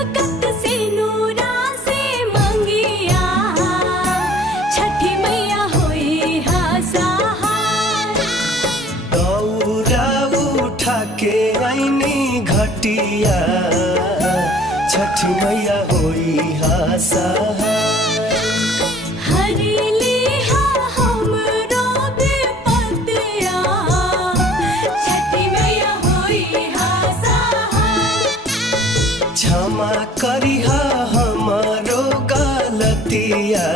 चमकत से नूरा से मंगिया छठी मैया होई हा सहाय। दौरा उठा के आईनी घटिया छठी मैया होई हा सहाय। हरिली हा हमरो विपतिया छठी मैया होई हा सहाय। क्षमा करिहा हमारो गलतिया